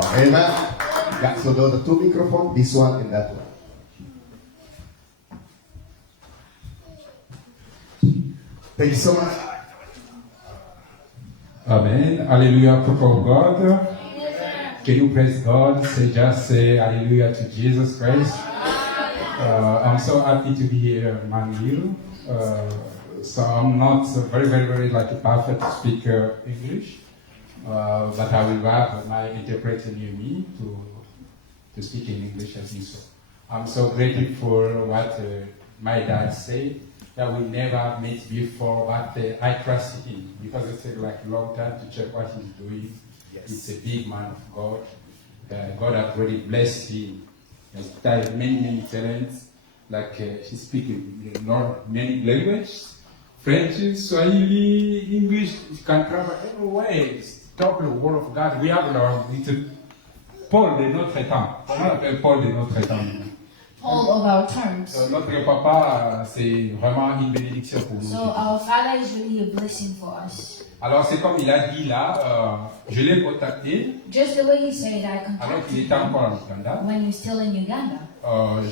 God. Amen. Yeah, so the two microphones, this one and that one. Thank you so much. Amen. Hallelujah, people of God. Can you praise God? Say hallelujah to Jesus Christ. I'm so happy to be here among you. So I'm not very like a perfect speaker English, but I will have my interpreter near me to speak in English as usual. I'm so grateful for what my dad said. That we never met before, but I trust him because it takes like a long time to check what he's doing. Yes. He's a big man of God. God has really blessed him. He has many talents. Like he speaks many languages, French, Swahili, English. He can travel everywhere. Talk the word of God. We have little Paul de notre temps. Comment on appelle Paul de notre temps? All of our terms. Notre papa, c'est vraiment une bénédiction pour nous. So our father is really a blessing for us. Alors c'est comme il a dit là, je l'ai contacté. Just the way he said, I Alors qu'il contacted était encore en Uganda. when you're still in Uganda.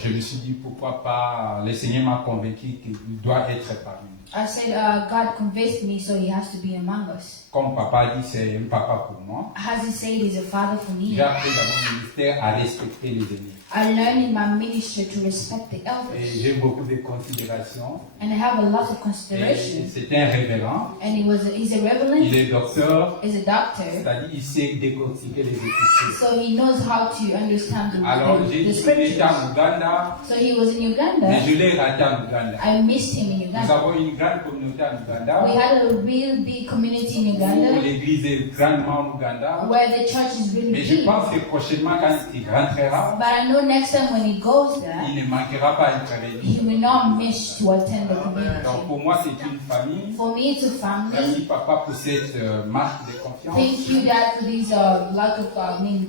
Je me suis dit pourquoi pas, le Seigneur m'a convaincu qu'il doit être parmi nous. I said, God convinced me, so he has to be among us. Comme papa a dit, c'est un papa pour moi. As he said, he's a father for me. J'ai appris dans mon ministère à respecter les aînés. I learned in my ministry to respect the Et elders. j'ai beaucoup de considération. And I have a lot of Et consideration. c'est un révérend. And he's a Il reverend, est docteur. he's a doctor. C'est-à-dire, il sait décortiquer les Écritures. So he knows how to understand Alors, j'ai the été scriptures. en Ouganda, So he was in mais Uganda. je l'ai raté en Ouganda. I missed him in Nous Uganda. avons une grande communauté en Ouganda, We had a real big community in où Uganda l'église est grandement en Ouganda. where the church is really Mais je big. pense que prochainement, quand il rentrera, But I know next time when he goes there, il ne manquera pas d'intervenir. he will not miss to attend the Donc community. pour moi, c'est une famille. For me, it's a Merci family. papa pour cette marque de confiance. Thank you, Dad, for these lack of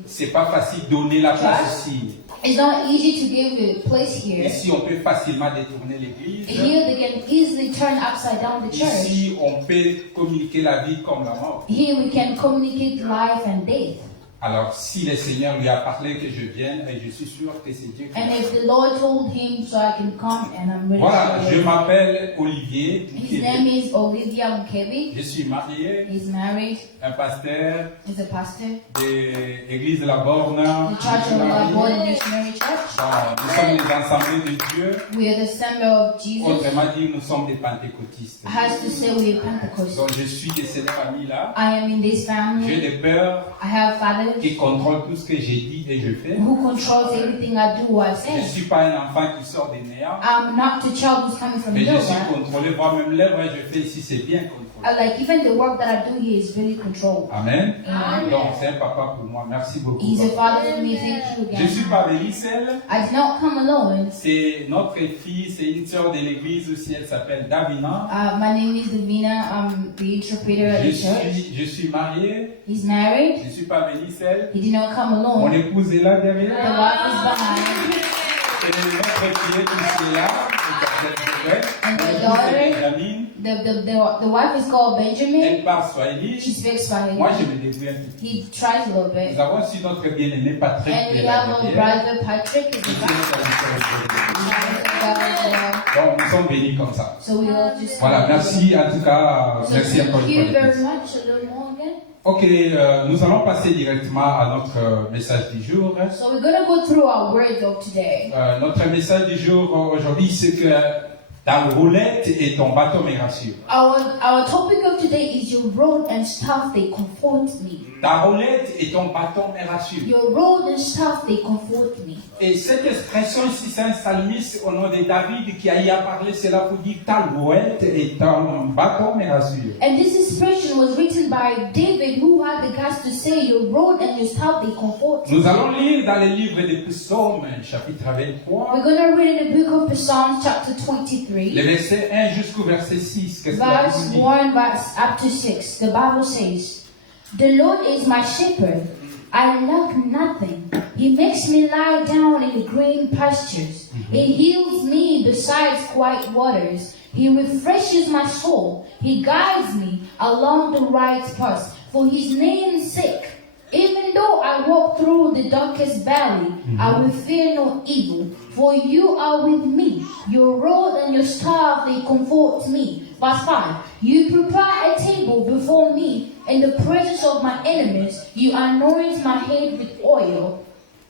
C'est pas facile de donner la place ici. It's not easy to give a place here. Ici, on peut facilement détourner l'église. Here they can easily turn upside down the church. Ici, on peut communiquer la vie comme la mort. Here we can communicate life and death. Alors, si le Seigneur lui a parlé que je vienne, et je suis sûr que c'est Dieu qui And m'a if the Lord told him so I can come, and I'm really Voilà, je sure. m'appelle Olivier. His name is Olivia Mukebi. Je suis marié, He's married. un pasteur He's a pastor. de l'église de la Borne. The Church of the Lord Missionary Church. Bon, nous sommes les assemblées de Dieu. We are the Assembly of Jesus. Autrement dit, nous sommes des pentecôtistes. Has to say we are Pentecostal. Donc, je suis de cette famille-là. I am in this J'ai family. des pères I have fathers qui contrôlent tout ce que j'ai dit et je fais. who controls everything I do or I Je ne say. suis pas un enfant qui sort des néants, I'm not the child who's coming from mais je suis nowhere. contrôlé. Moi-même, l'œuvre que je fais ici, c'est bien contrôlé. Like even the work that I do here is really controlled. Amen. Amen. Donc, c'est un papa pour moi. Merci beaucoup. He's a papa. father for me. Thank you Je ne again. suis pas venu seul. I did not come alone. C'est notre fille, c'est une sœur de l'église aussi. Elle s'appelle Davina. My name is Davina. I'm the interpreter at the church. Je suis marié. He's married. Je ne suis pas venu seul. He did not come Mon alone. épouse est là The derrière. wife is behind. Et notre fille qui est là. And the Elle daughter, Benjamin. the wife is called Benjamin. Elle parle Swahili. She speaks Moi, je Swahili. me débrouille un petit peu. He tries a little bit. Nous avons aussi notre bien-aimé Patrick And qui we est là have our derrière. brother Patrick in the back. Donc, nous sommes bénis comme ça. So we all just Voilà, merci en tout cas. So Merci encore thank une you fois. very much. A little more again. Ok, nous allons passer directement à notre message du jour. So we're gonna go through our word of today. Notre message du jour aujourd'hui, c'est que ta roulette et ton bateau me rassurent. Our topic of today is your road and stuff they comfort me. Ta roulette et ton bâton me rassurent. Your road and stuff they comfort me. Et cette expression ici, c'est un psalmiste au nom de David qui a y a parlé cela pour dire ta roulette et ton bâton me rassurent. And this expression was written by David, who had the guts to say, your road and your staff they comfort me. Nous allons lire dans le livre des Psaumes, chapitre 23, We're going to read in the book of Psalms, chapter 23, le verset 1 jusqu'au verset 6. Qu'est-ce que la verse Bible dit? 1, verse up to 6. The Bible says, the Lord is my shepherd. I lack nothing. He makes me lie down in green pastures. He heals me beside quiet waters. He refreshes my soul. He guides me along the right path for his name's sake. Even though I walk through through the darkest valley, I will fear no evil, for you are with me. Your rod and your staff, they comfort me. Verse 5. You prepare a table before me in the presence of my enemies. You anoint my head with oil.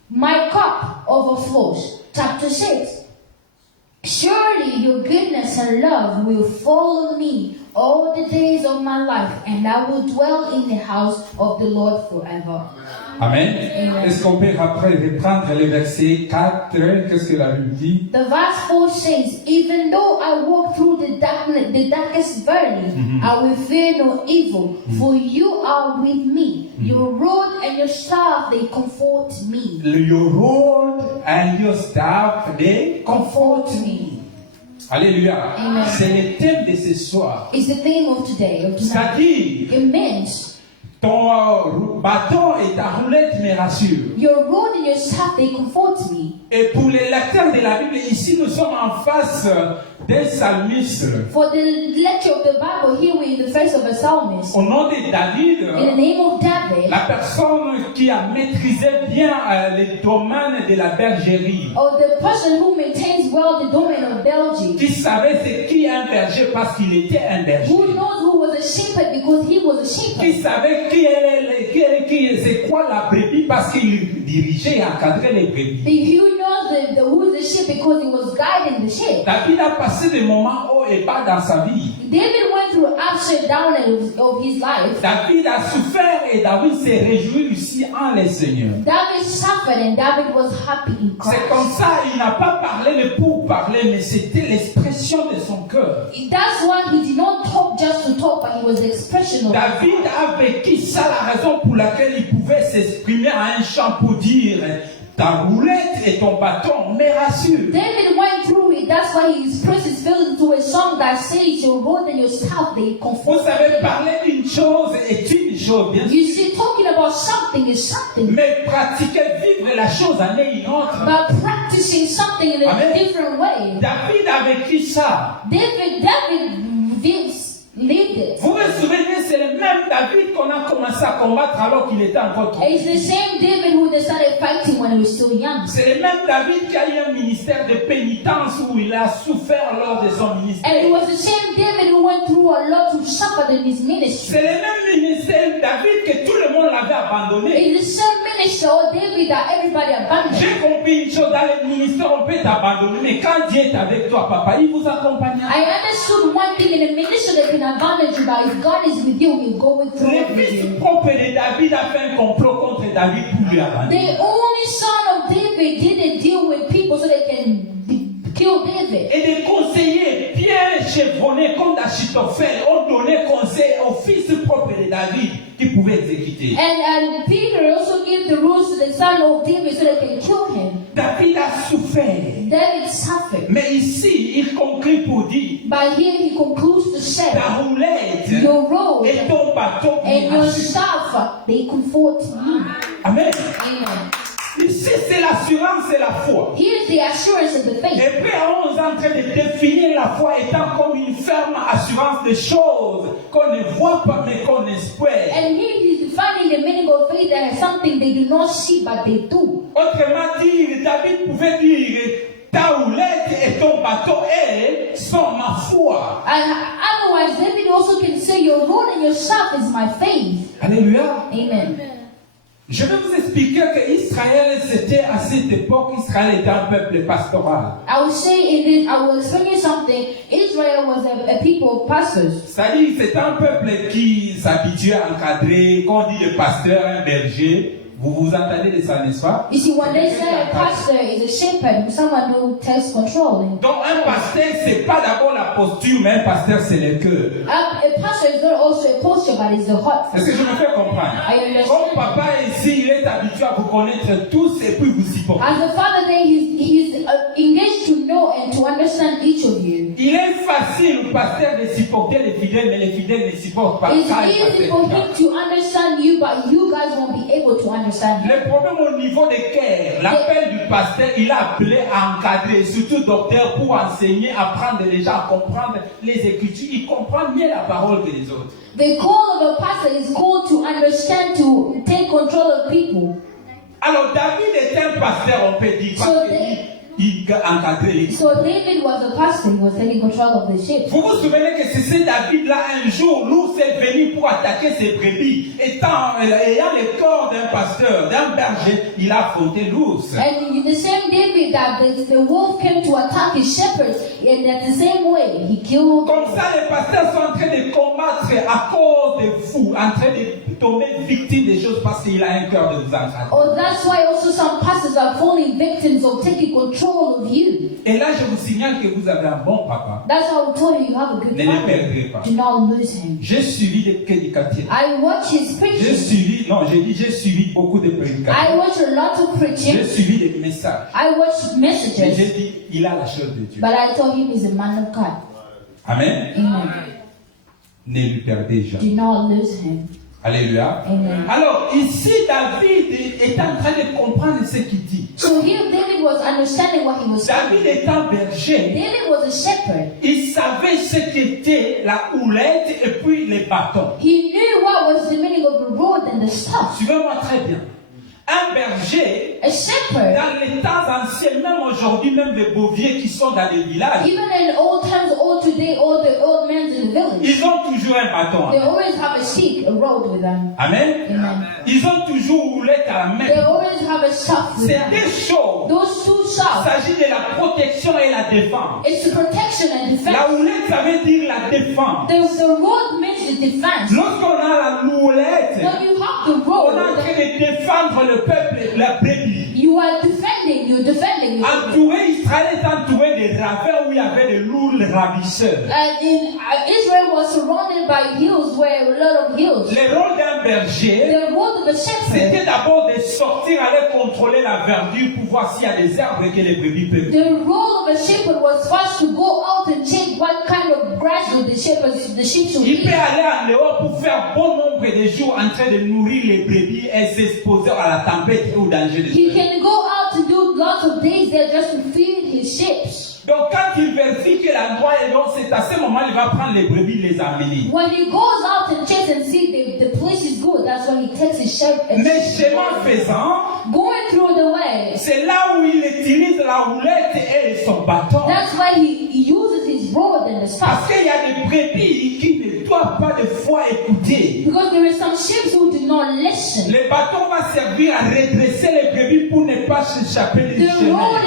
My cup overflows. Chapter 6. Surely your goodness and love will follow me all the days of my life, and I will dwell in the house of the Lord forever. Amen. Amen. Est-ce qu'on peut après reprendre le verset 4? Qu'est-ce que la Bible dit? The verse 4 says, even though I walk through the darkest valley, I will fear no evil, for you are with me. Your rod and your staff, they comfort me. Your rod and your staff, they Comfort me. Alléluia. Amen. C'est le thème de ce soir. It's the theme of today, of tonight. C'est-à-dire, It means ton bâton et ta roulette me rassurent. your rod and your staff, they comfort me. Et pour les lecteurs de la Bible, ici nous sommes en face d'un psalmiste. For the lecture of the Bible, here we're in the face of a psalmist. Au nom de David, In the name of David, la personne qui a maîtrisé bien les domaines de la bergerie, or the person who maintains well the domain of Belgium, qui savait c'est qui est un berger parce qu'il était un berger, who knows who was a shepherd because he was a shepherd, qui savait c'est quoi la brebis parce qu'il dirigeait et encadrait les brebis. who knows who is the sheep because he was guiding the sheep. David a passé des moments hauts et bas dans sa vie. David went through ups and downs of his life. David a souffert et David s'est réjoui aussi en le Seigneur. David suffered and David was happy in Christ. C'est comme ça, il n'a pas parlé le pour parler, mais c'était l'expression de son cœur. That's why he did not talk just to talk, but he was the expression of David a vécu ça, la raison pour laquelle il pouvait s'exprimer à un chant pour dire ta roulette et ton bâton me rassurent. David went through it. That's why he expressed his feelings to a song that says, your rod and your staff, they Vous comfort savez, me. parler d'une chose est une chose, bien sûr, You see, talking about something is something, mais pratiquer, vivre la chose en est une autre. but practicing something in a Amen. different way. David a vécu ça. David lived it. Vous vous souvenez, c'est le même David qu'on a commencé à combattre alors qu'il était encore trop. It's the same David who started fighting when he was still young. C'est le même David qui a eu un ministère de pénitence où il a souffert lors de son ministère. And it was the same David who went through a lot to suffer in his ministry. C'est le même ministère David que tout le monde l'avait abandonné. It's the same minister or David that everybody abandoned. J'ai compris une chose, dans le ministère on peut t'abandonner, mais quand Dieu est avec toi, papa, il vous accompagne. I understood one thing in the ministry that can abandon you, but if God is with you, He'll go with Le you. fils propre de David a fait un complot contre David pour lui abandonner. The only son of David didn't deal with people so they can kill David. Et des conseillers bien chevronnés comme d'Achitophel ont donné conseil au fils propre de David qui pouvait exécuter. And Peter also gave the rules to the son of David so they can kill him. David a souffert. David suffered. Mais ici, il conclut pour dire But here he concludes to say, ta roulette your rod et ton bâton and your m'assurent. staff, they comfort me. Amen. Amen. Ici, c'est l'assurance et la foi. Here's the assurance of the faith. Et puis, on est en train de définir la foi étant comme une ferme assurance des choses qu'on ne voit pas mais qu'on espère. And here he's defining the meaning of faith as something they do not see but they do. Autrement dit, David pouvait dire ta roulette et ton bateau sont ma foi. And otherwise, David also can say, your rod and your staff is my faith. Alléluia. Amen. Je vais vous expliquer que Israël, c'était à cette époque, Israël était un peuple pastoral. I will say in this, I will explain you something. Israel was a people of pastors. C'est-à-dire, c'est un peuple qui s'habituait à encadrer, quand on dit le pasteur, un berger. Vous vous entendez de ça, n'est-ce pas? You see, when they say a pastor is a shepherd, someone who takes control. Donc, un pasteur, c'est pas d'abord la posture, mais un pasteur, c'est le cœur. A pastor is not also a posture, but it's the heart. Est-ce que je me fais comprendre? I understand. Comme papa ici, il est habitué à vous connaître tous et puis vous supporter. As a father, then he's engaged to know and to understand each of you. Il est facile au pasteur de supporter les fidèles, mais les fidèles ne supportent pas. It's Car le easy pasteur for est là. him to understand you, but you guys won't be able to understand him. Le problème au niveau des cœurs, l'appel du pasteur, il a appelé à encadrer, surtout docteur, pour enseigner, apprendre les gens à comprendre les Écritures. Il comprend mieux la parole que les autres. The call of a pastor is called to understand, to take control of people. Alors David était un pasteur, on peut dire, parce So qu'il encadrait les. So David was a pastor, he was taking control of the sheep. Vous vous souvenez que c'est ce David-là, un jour, l'ours est venu pour attaquer ses brebis. Ayant le corps d'un pasteur, d'un berger, il a affronté l'ours. And the same David that the wolf came to attack his shepherds, and at the same way he killed. Comme ça, les pasteurs sont en train de combattre à cause des fous, en train de tomber victimes des choses parce qu'il a un cœur de vous encadrer. Oh, that's why also some pastors are falling victims of taking control of you. Et là, je vous signale que vous avez un bon papa. That's how I told you have a good Ne le father. perdrez pas. Do not lose him. J'ai suivi des prédicateurs. I watch his preaching. J'ai suivi beaucoup de I prédicateurs. watch a lot of J'ai preaching. suivi des messages. I watch Mais messages. j'ai dit, il a la chose de Dieu. But I told him he's a man of God. Amen. Amen. Ne lui perdez jamais. Do not lose him. Alléluia. Amen. Alors, ici, David est en train de comprendre ce qu'il dit. So here David was understanding what he was saying. David étant berger, David was a shepherd. il savait ce qu'était la houlette et puis les bâtons. He knew what was the meaning of the rod and the staff. Suivez-moi très bien. Un berger, A shepherd, dans les temps anciens, même aujourd'hui, même les boviers qui sont dans les villages, even in old times, all today, all the old men in the village, ils ont toujours un bâton. they always have a stick, a rod with them. Amen. Amen. Ils ont toujours houlette à la They main. always have a staff with C'est them. des choses. Those two Il staffs, s'agit de la protection et la défense. it's protection and La defense. houlette, ça veut dire la défense. The rod means the defense. Lorsqu'on a la houlette, When you have the on est en rod, train de défendre le peuple, la brebis. you are defending. You're defending. Entouré, Israël est entouré de ravins où il y avait de lourds ravisseurs. Israel was surrounded by hills, where a lot of hills. Le rôle d'un berger, The rod of a shepherd. c'était d'abord de sortir, aller contrôler la verdure pour voir s'il y a des arbres que les brebis peuvent. The role of a shepherd was first to go out and check what kind of grass the sheep should Il peut eat. aller en dehors pour faire bon nombre de jours en train de nourrir les brebis et s'exposer à la tempête et au danger de He Dieu. can go out to do lots of days there just to feed his sheep. Donc quand il vérifie que l'endroit est long, c'est à ce moment il va prendre les brebis et les amener. When he goes out and checks and see the place is good, that's when he takes his sheep and Mais chemin faisant, going through the way. c'est là où il utilise la houlette et son bâton. That's why he uses his rod and the Parce staff. qu'il y a des brebis qui ne doivent pas de fois écouter. Because there are some sheep who do not listen. Le bâton va servir à redresser les brebis pour ne pas s'échapper du The chemin. rod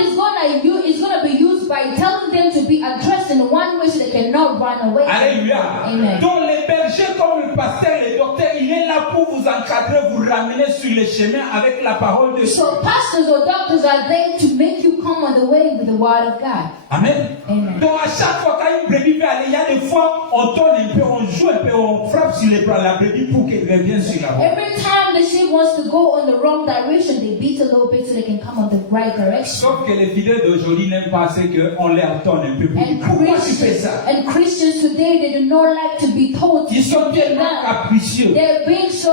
is gonna be used by telling them to be addressed in one way so they cannot run away. Alléluia. Amen. Donc les bergers comme le pasteur, le docteur, il est là pour vous encadrer, vous ramener sur le chemin avec la parole de Dieu. So pastors or doctors are there to make you come on the way with the word of God. Amen. Amen. Donc à chaque fois quand une brebis veut aller, il y a des fois on tourne un peu, on joue un peu, on frappe sur les bras la brebis pour qu'elle revienne sur la route. Every time the sheep wants to go on the wrong direction, they beat a little bit so they can come on the right direction. Sauf que les fidèles d'aujourd'hui n'aiment pas ce qu'on leur tourne un peu. Pourquoi tu fais ça? And Christians today, they do not like to be told Ils sont to do tellement that. capricieux. They're being so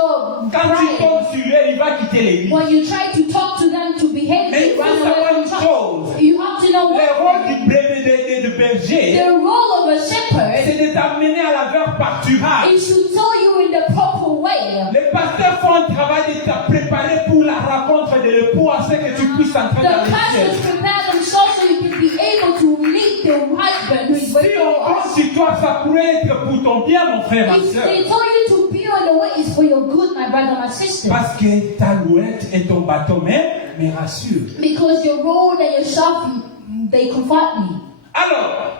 Quand tu bright. tombes sur eux, il va quitter l'église. When you try to talk to them to behave, Mais il they faut run savoir away une from chose. church. You have to know Le what rôle du berger, the role of a shepherd c'est de t'amener à la vers pâturage. is to tell you in the proper way. Les pasteurs font un travail de te préparer pour la rencontre de l'époux afin que tu puisses entrer The dans le ciel. pastors prepare themselves so you can be able to meet the husband who is Si waiting on for compte us. sur toi, ça pourrait être pour ton bien, mon frère, ma If soeur. they told you to be on the way, it's for your good, my brother, my sister. Parce que ta louette et ton bâton me rassure. Because your road and your staff, they comfort me. Alors,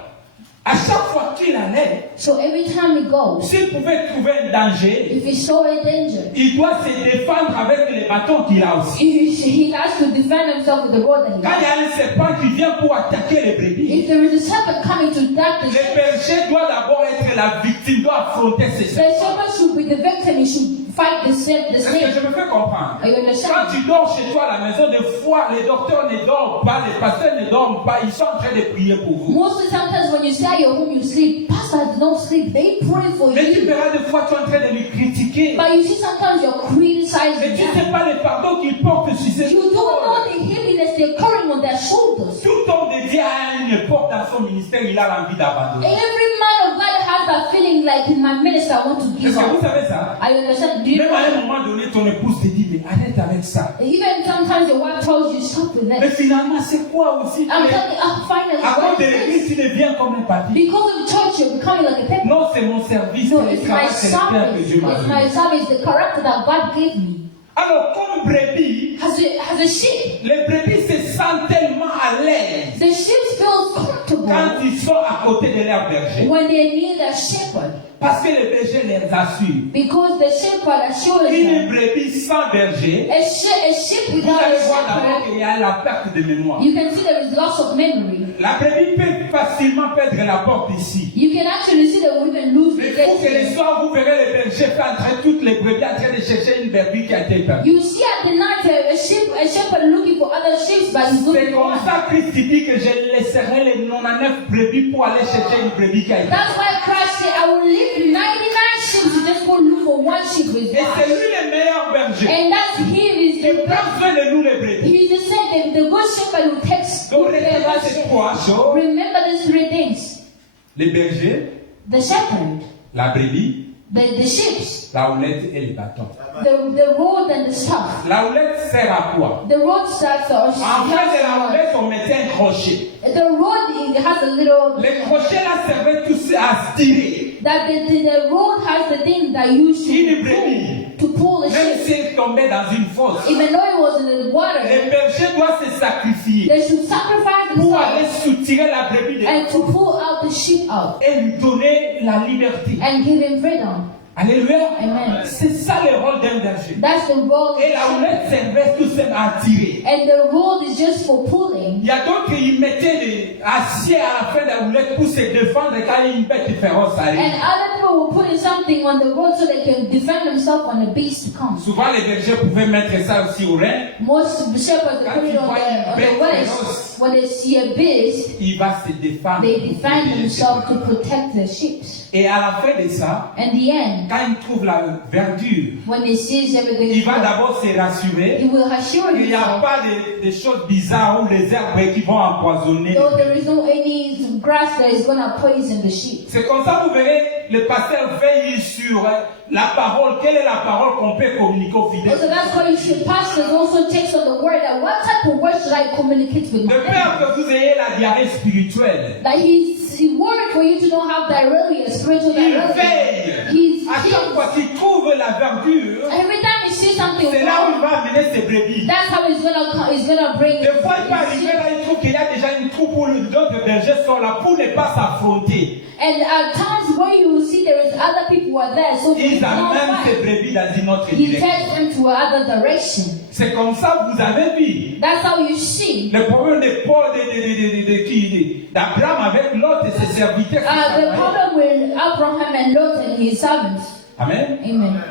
à chaque fois qu'il allait, So every time he goes, s'il pouvait trouver un danger, if he saw a danger, il doit se défendre avec les bâtons qu'il a aussi. he has to defend himself with the road that he Quand il y has. a un serpent qui vient pour attaquer les brebis, If there is a serpent coming to attack the le sheep, berger doit d'abord être la victime, doit affronter ces the serpents. shepherd should be the victim. He should fight the Est-ce que snake. je me fais comprendre? Are you Quand understand? tu dors chez toi à la maison, des fois, les docteurs ne dorment pas, les pasteurs ne dorment pas, ils sont en train de prier pour vous. Mostly sometimes when you stay at your home, you sleep. Pastors don't sleep. They pray for Mais tu you. verras des fois, tu es en train de lui critiquer. But you see sometimes you're Mais criticizing tu ne them. sais pas le fardeau qu'ils portent sur ses You don't know the heaviness they're carrying on their shoulders. Tout homme de Dieu a une époque dans son ministère, il a l'envie d'abandonner. Every man of God has that feeling like in my ministry I want to Est-ce give que vous up. savez ça? I understand. Do you Même à know? un moment donné, ton épouse te dit, mais arrête avec ça. Even sometimes your wife tells you stop with Mais this. finalement, c'est quoi aussi? I'm telling you, finally, À cause what de is l'église, this? tu deviens comme un papy. Because of the church, you're becoming like a paper. Non, c'est mon service, No, c'est le it's my caractère que service. Dieu m'a It's my donné. service, the character that God gave me. Alors, comme brebis, As a sheep, les brebis se sentent tellement à l'aise the sheep feel comfortable quand ils sont à côté de leur berger. when they need a shepherd. Parce que le berger les assure. Because the shepherd assures Une them. brebis sans berger, A sheep vous without allez a voir d'abord shepherd, qu'il y a la perte de mémoire. you can see there is loss of memory. La brebis peut facilement perdre la porte ici. You can actually see that we even lose Mais the il faut que le gate. soir, vous verrez le berger faire entrer toutes les brebis en train de chercher une brebis qui a été perdue. You see at the night a shepherd looking for other sheep, but he's C'est looking for comme one. ça que Christ dit que je laisserai les 99 brebis pour aller chercher une brebis qui a été perdue. That's why Christ said, I will leave 99 sheep to just go look for one sheep with Et c'est God. lui le meilleur berger. And that's him is Il the prend best. soin de nous les brebis. He just said that the good shepherd who takes Donc good care of retenez us. ces trois choses. Remember these three things: Les bergers, the shepherd, la brebis, the sheep, la houlette et le bâton. the rod and the staff. La houlette sert à quoi? The rod staff are En fait, de la houlette, on mettait un crochet. the rod it has a little Les crochets là servaient tous à se tirer. that the rod has the thing that you Une should brebis, pull the même sheep. si elle tombait dans une fosse, Even though it was in the le water, berger doit se sacrifier they should sacrifice pour aller themselves soutirer la brebis de and to pull out the sheep out et lui donner la liberté. and give him freedom. Alléluia. Amen. C'est ça le rôle d'un berger. That's the rod. Et la houlette servait tout simplement à tirer. And the rod is just for pulling. Il y a d'autres qui mettaient des aciers à la fin de la houlette pour se défendre quand une bête féroce arrive. And other people will put in something on the road so they can defend themselves when the beast comes. Souvent les bergers pouvaient mettre ça aussi au rein. Most shepherds they put it on the waist. When they see a beast, Il va se défendre. they defend themselves to protect the sheep. Et à la fin de ça, And the end, quand il trouve la verdure, when he sees everything, il va d'abord se rassurer. he will assure Il n'y a himself, pas de choses bizarres ou les herbes qui vont empoisonner. though there is no any grass that is going to poison the sheep. C'est comme ça, vous verrez, le pasteur veille sur la parole. Quelle est la parole qu'on peut communiquer aux fidèles? So that's why you should pastors also takes on the word. That what type of word should I communicate with De my peur people? que vous ayez la diarrhée spirituelle. That he's worried for you to don't have diarrhea, spiritual Il diarrhea. veille. He's À chaque fois qu'il trouve la verdure, every time he sees something c'est là où il wrong, va amener ses brebis. that's how he's gonna bring. Des fois, il va his arriver sheep. là, il trouve qu'il y a déjà une troupe où d'autres bergers sont là pour ne pas s'affronter. And at times where you will see there is other people who are there, so he Ils amènent ses brebis dans une autre he direction. takes them to another direction. C'est comme ça que vous avez vu. That's how you see. Le problème de Paul, d'Abraham avec Lot et ses serviteurs. The problem with Abraham and Lot and his servants. Amen. Amen.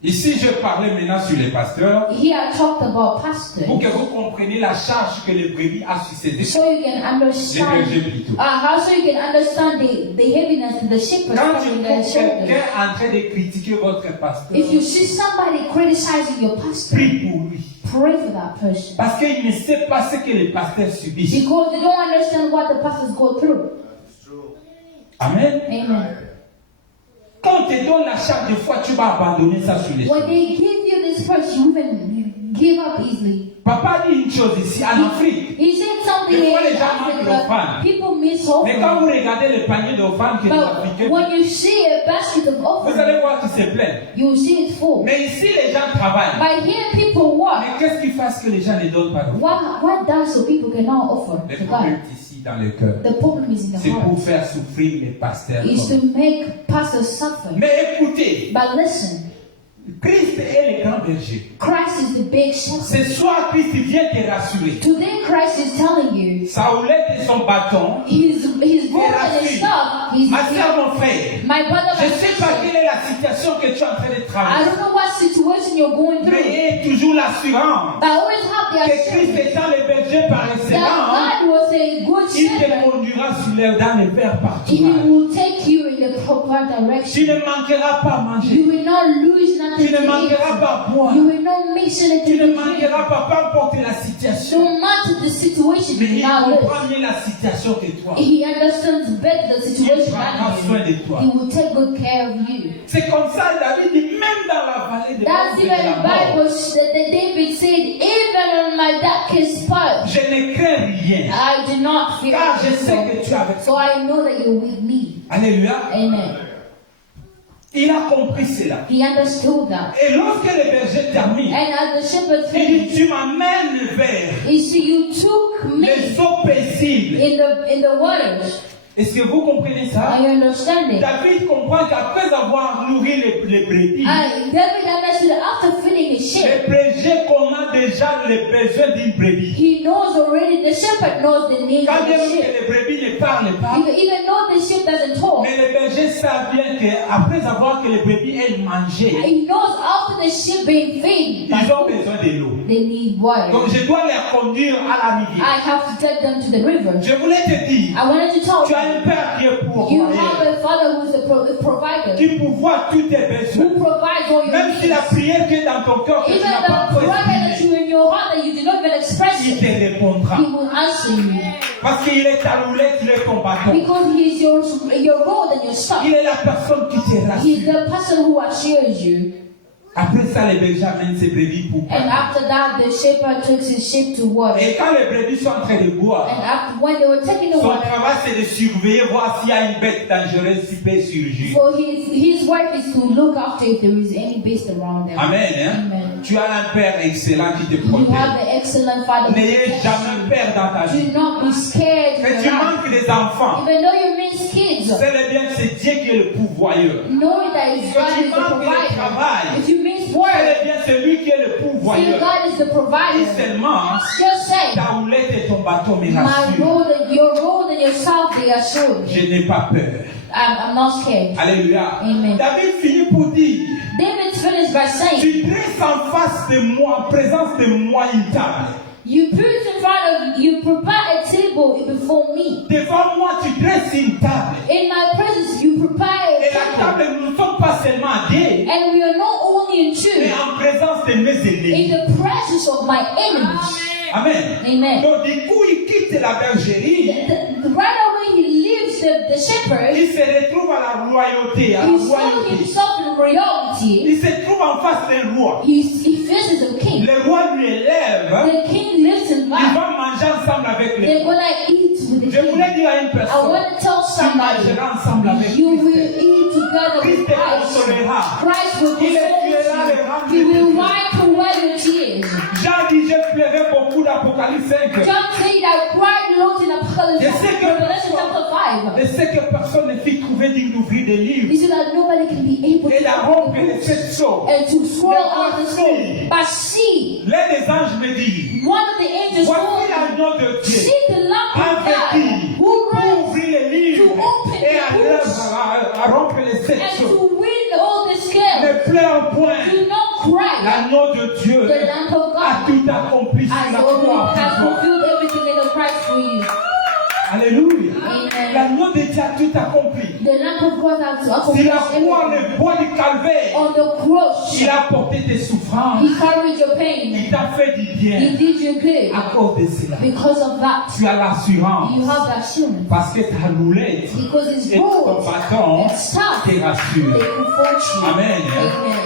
Ici, je parlais maintenant sur les pasteurs Here I talked about pastors, pour que vous compreniez la charge que les brebis a sur ses épaules. so you can Les understand. bergers plutôt. How so you can understand the heaviness of the shepherd Quand tu on trouves their shoulders. quelqu'un en train de critiquer votre pasteur, If you see somebody criticizing your pastor, prie pour lui. pray for that person. Parce qu'il ne sait pas ce que les pasteurs subissent. Because they don't understand what the pastors go through. Amen. Amen. Quand on te donne la charge de foi, tu vas abandonner ça sur les When choses. they give you this first, you even give up easily. Papa dit une chose ici, en Afrique. He said something Des fois, in les gens manquent Africa. d'offrandes. People miss Mais quand offering. vous regardez le panier d'offrandes que les But Africains, when you see a basket of vous allez offering, voir qu'ils se plaignent. you will see it full. Mais ici, les gens travaillent. But here people work. Mais qu'est-ce qu'ils fassent que les gens ne donnent pas d'offrandes? What does so people cannot offer Le to problème God? est ici dans le cœur. The problem is in C'est the pour heart. faire souffrir les pasteurs. Is comme- to make pastors suffer. Mais écoutez, But listen, Christ est le grand berger. Christ is the big Ce shepherd. soir, Christ vient te rassurer. Today Christ is telling you Sa houlette et son bâton. his rod and his staff. Ma soeur, mon frère, My brother, je my ne sais pas sister. quelle est la situation que tu es en train de I traverser. don't know what situation you're going Mais through. ayez toujours l'assurance But always have the que Christ assurance étant le berger par that excellence, God was a good il te shepherd. conduira dans les verts He pâturages. will take you in the proper Tu direction. ne manqueras pas à You manger. will not lose nothing Tu ne to manqueras eat. pas à boire. You will not mix Tu anything ne to drink. manqueras pas, peu importe la situation. No matter the situation Mais you il now comprend live, mieux la situation que toi. He understands better the Il situation prendra than soin you. de toi. He will take good care of you. C'est comme ça, David dit, même dans la vallée de That's Because de even la the mort, Bible, that David said, even on my darkest part, je ne crains rien. I do not fear Car je sais que tu es evil. avec So I know that you're with me. Alléluia. Amen. Il a compris cela. He understood that. Et lorsque le berger termine, And as the shepherd il dit, finished, tu m'amènes vers he said, you took me les eaux paisibles. in the waters. Est-ce que vous comprenez ça? Are you understanding? David comprend qu'après avoir nourri les brebis, David understood that after feeding his sheep, le berger connaît déjà les besoins d'une brebis. he knows already, the shepherd knows the needs Quand of bien the même que sheep. les brebis ne parlent pas, Even though the sheep doesn't talk, mais le berger sait bien qu'après avoir que les brebis aient mangé, he knows after the sheep being fed, ils ont besoin de l'eau. they need water. Donc je dois les conduire à la rivière. I have to take them to the river. Je voulais te dire, I wanted to tell tu as you, un père qui est pour you have a father who is a provider, qui pourvoit tous tes besoins. who provides all your Même si la needs. prière qui est dans ton cœur, que tu Even n'as pas the encore prayer that exprimée, you in your heart that you did not even express il it, te répondra. he will answer you. Parce qu'il est ta roulette, il est ton bâton. Because he is your road and your staff. Il est la personne qui te He's rassure. the person who assures you. Après ça, les bergers amènent ses brebis pour And boire. after that, the shepherd takes his sheep to water. Et quand les brebis sont en train de boire, And after, when they were taking the son water, travail c'est de surveiller, voir s'il y a une bête dangereuse qui peut surgir. for his work is to look after if there is any beast around them. Amen. Hein? Amen. Tu as un père excellent qui te You protège. have the excellent Father. who N'ayez protects jamais you. peur dans ta vie. Do not be scared. Que in tu your life. manques des enfants, Even though you miss kids, c'est bien que c'est Dieu qui est le pourvoyeur. knowing that it's Que God tu is the manques le travail, provider. If you miss work, c'est bien celui qui est le see pourvoyeur. God is the Et provider. seulement, Just say, ta roulette et ton bâton me my rassurent. road and yourself, they assure me. Je n'ai pas peur. I'm not scared. Alléluia. Amen. David finit pour dire, David finished by saying, tu dresses en face de moi, en présence de moi, une table. you put in front of you, prepare a table before me. Devant moi, tu dresses une table. In my presence, you prepare Et a la table. table, nous ne sommes pas seulement Dieu, And we are not only in mais two, en présence de mes ennemis. in the presence of my enemies. Amen. Amen. Donc, du coup, il quitte la bergerie. Right away, he leaves the shepherd. Il se retrouve à la royauté, à la He saw royauté. himself in royalty. Il se trouve en face d'un roi. He faces a king. Le roi lui élève. The king lives in Ils life. vont manger ensemble avec le They're roi. gonna eat with the Je king. voulais dire à une I personne, want to tell tu somebody, mangeras ensemble avec you will Christ. eat together with Christ te Christ. consolera. Christ will Il console essuiera les you. larmes He de will tes wipe away your tears. Jean dit, je pleurais beaucoup d'Apocalypse 5. John said, I cried a lot in Apocalypse, Je sais que Revelation chapter 5. Je sais que personne ne fit trouver digne d'ouvrir des livres He said that nobody can be able et to la rompre les sept sceaux. and to scroll out the scroll. But see, L'un des anges me dit, one of the angels voici told me, l'agneau de Dieu, see the lamp of God avec who pour runs ouvrir les livres to open et the à rompre les sept and sceaux. to win all the scales. Ne pleure point, Do not cry. l'agneau de Dieu The lamp of a God tout accompli sur has la croix. fulfilled everything in the Christ for you. Alléluia. Amen. L'agneau de Dieu a tout accompli. The lamp of God has Sur accomplished la croix, everything. le bois du calvaire, On the cross, il a porté tes souffrances. He carried your pain. Il t'a fait du He bien. did you good. À cause de cela, Because of that, tu as l'assurance. you have that assurance. Parce que ta roulette Because it's et ton good. bâton It's tough. te They rassurent. comfort you. Amen. Amen.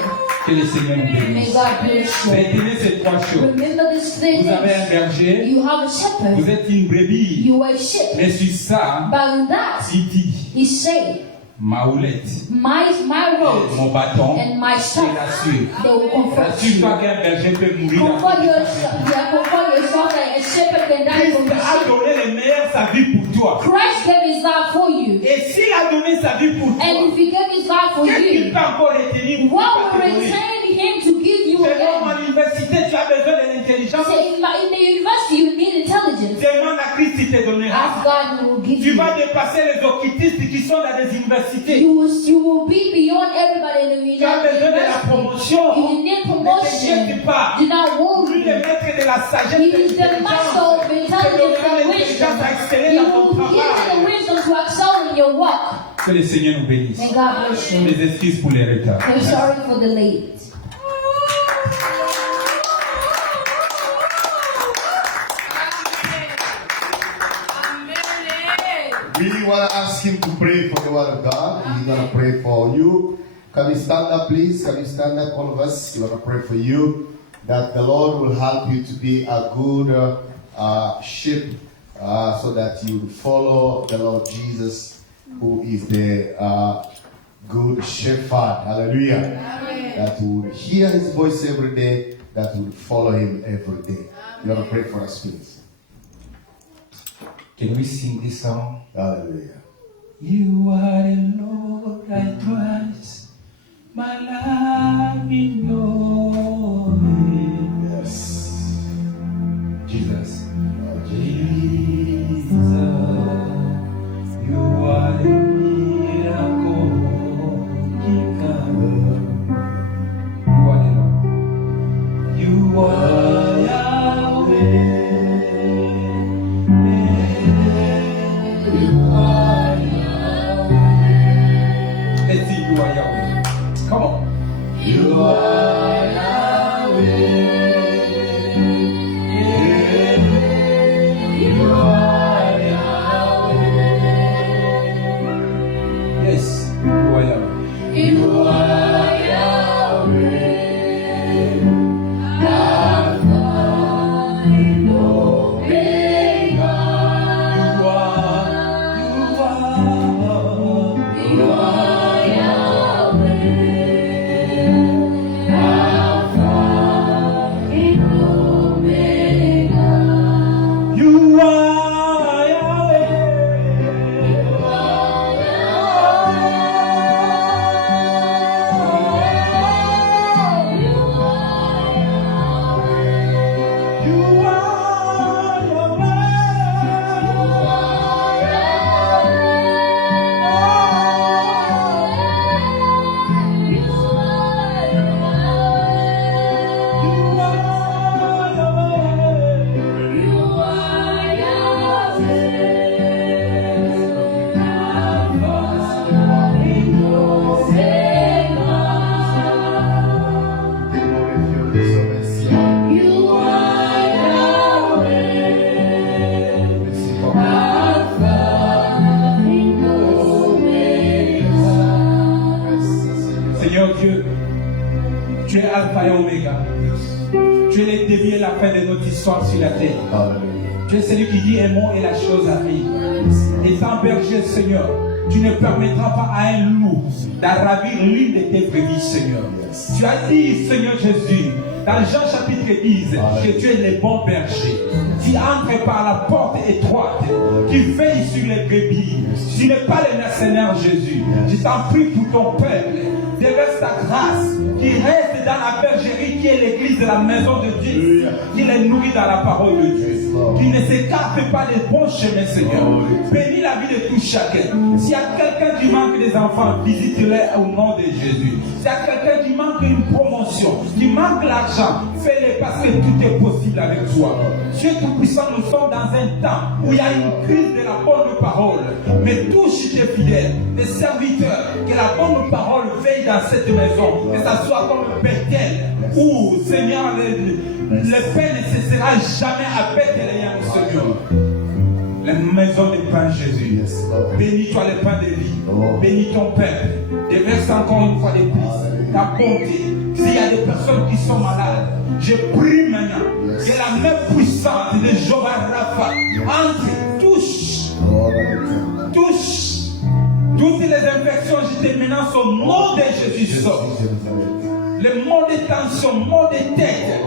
Que le Seigneur nous May bénisse. God bless you. Retenez ces trois choses. Remember these three Vous avez un things. berger, You have a vous shepherd. êtes une brebis. You are a sheep. Et sur ça, But in that, il dit, he said, ma houlette my et road mon bâton and my te staff, rassurent. they will comfort Rassure-toi you. qu'un berger peut mourir. Comfort yourself. Yeah, comfort yourself that a shepherd can die Christ from the a sheep. donné le meilleur sa vie pour toi. Christ gave his life for you. Et s'il a donné sa vie pour toi, And if he gave his life for qu'est-ce qu'il you, peut encore retenir pour what pas will te donner? retain him to give you C'est comme again? à l'université, tu as besoin de l'intelligence. Say, in the university, you need intelligence. Demande à Christ, il te donnera. Ask God, he will give Tu you. vas dépasser les occultistes qui sont dans des universités. You will be beyond everybody in the Tu as besoin de la university. promotion. You need Ne promotion. t'inquiète pas. Do not Lui, worry. le maître de la sagesse, He de is the master l'intelligence, of te intelligence donnera and l'intelligence à wisdom. exceller He dans ton will give you the travail. wisdom to excel in your work. Que le Seigneur nous bénisse. May God bless you. Mes excuses pour les retards. I'm sorry for the late. We want to ask him to pray for the word of God. He's going to pray for you. Can you stand up, please? Can you stand up, all of us? We want to pray for you that the Lord will help you to be a good sheep so that you follow the Lord Jesus, who is the good shepherd. Hallelujah. Amen. That would hear his voice every day, that would follow him every day. You want to pray for us, please? Can we sing this song? Hallelujah. You are the Lord, I trust my life in your hands. Yes. Jesus. Jesus, you are the miracle keeper. You are Yahweh. You are Yahweh. Let's see, you are Yahweh. Come on. You are Yahweh. You are Yahweh. Yes, you are Yahweh. You are Yahweh. Alpha and Omega. You are Yahweh. Alpha and Omega. You are Yahweh. Seigneur Dieu, tu es Alpha et Oméga. Tu es le début et la fin de notre histoire sur la terre. Hallelujah. Tu es celui qui dit aimons et la chose arrive. Étant berger, Seigneur, tu ne permettras pas à un loup d'arravir l'une de tes brebis, Seigneur. Yes. Tu as dit, Seigneur Jésus, dans Jean chapitre 10, que tu es le bon berger. Tu entres par la porte étroite, qui veille sur les brebis. Tu n'es pas le mercenaire, Jésus. Je t'en prie pour ton peuple. Déverse ta grâce, qui reste dans la bergerie, qui est l'église de la maison de Dieu, qui les nourrit dans la parole de Dieu, qui ne s'écarte pas des bons chemins, Seigneur. Bénis la vie de tout chacun. S'il y a quelqu'un qui manque des enfants, visite-les au nom de Jésus. S'il y a quelqu'un qui manque une promotion, qui manque l'argent, fais-le parce que tout est possible avec toi. Dieu Tout-Puissant, nous sommes dans un temps où il y a une crise de la bonne parole. Mais touche tes fidèles, tes serviteurs, que la bonne parole veille dans cette maison, que ça soit comme Bethel, où, Seigneur, le pain ne cessera jamais à Bethléem, Seigneur. La maison de pain, Jésus. Yes, Lord. Bénis-toi le pain de vie. Oh. Bénis ton peuple. Déverse encore une fois de plus ta bonté. S'il y a des personnes qui sont malades, je prie maintenant Yes. que la main puissante de Jéhovah Rapha entre, touche, Lord, hallelujah. touche. Toutes les infections, je te menace au nom de Jésus. Sort. Les maux de tension, maux de tête,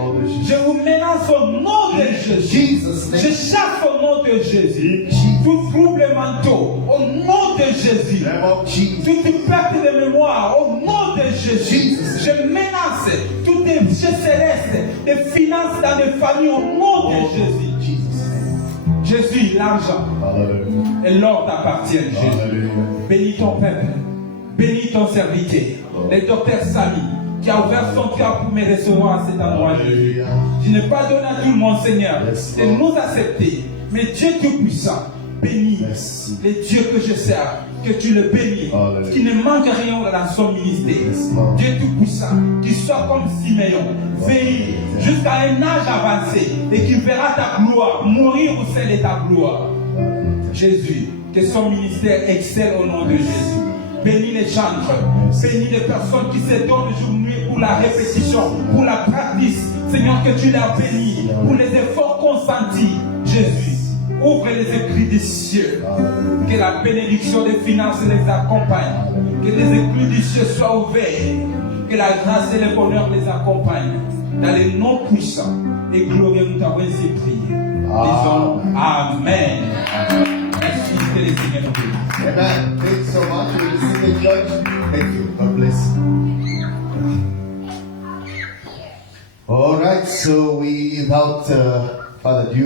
je vous menace au nom de Jésus. Jesus' Je name. chasse au nom de Jésus. Jesus. Tout trouble mental, au nom de Jésus. Name of Jesus. Toute perte de mémoire, au nom de Jésus. Jesus. Je menace toutes les célestes, des finances dans les familles, au nom de Jésus. Jesus' Jésus, l'argent name. Hallelujah. et l'or t'appartiennent, Jésus. Hallelujah. Bénis ton peuple, bénis ton serviteur, le docteur Samy, qui a ouvert son cœur pour me recevoir à cet endroit, Jésus. Hallelujah. Je n'ai pas donné à tout le monde, Seigneur, Yes, de Lord. nous accepter. Mais Dieu Tout-Puissant, bénis Merci. les dieux que je sers, que tu le bénis, Hallelujah. qu'il ne manque rien dans son ministère. Yes, Lord. Dieu Tout-Puissant, qu'il soit comme Siméon, veille jusqu'à un âge avancé et qu'il verra ta gloire, mourir au sein de ta gloire. Jésus, que son ministère excelle au nom de Jésus. bénis les chantres, bénis les personnes qui se donnent jour et nuit pour la répétition, pour la pratique. Seigneur, que tu les bénis pour les efforts consentis. Jésus, ouvre les écrits des cieux. Que la bénédiction des finances les accompagne. Que les écrits du ciel soient ouverts. Que la grâce et le bonheur les accompagnent. Dans les noms puissants et glorieux, nous t'avons ainsi prié. Disons Amen. Merci que les Seigneurs nous bénissent. Amen. Thank you so much. You will see the judge. Thank you. God bless you. All right. So without further ado.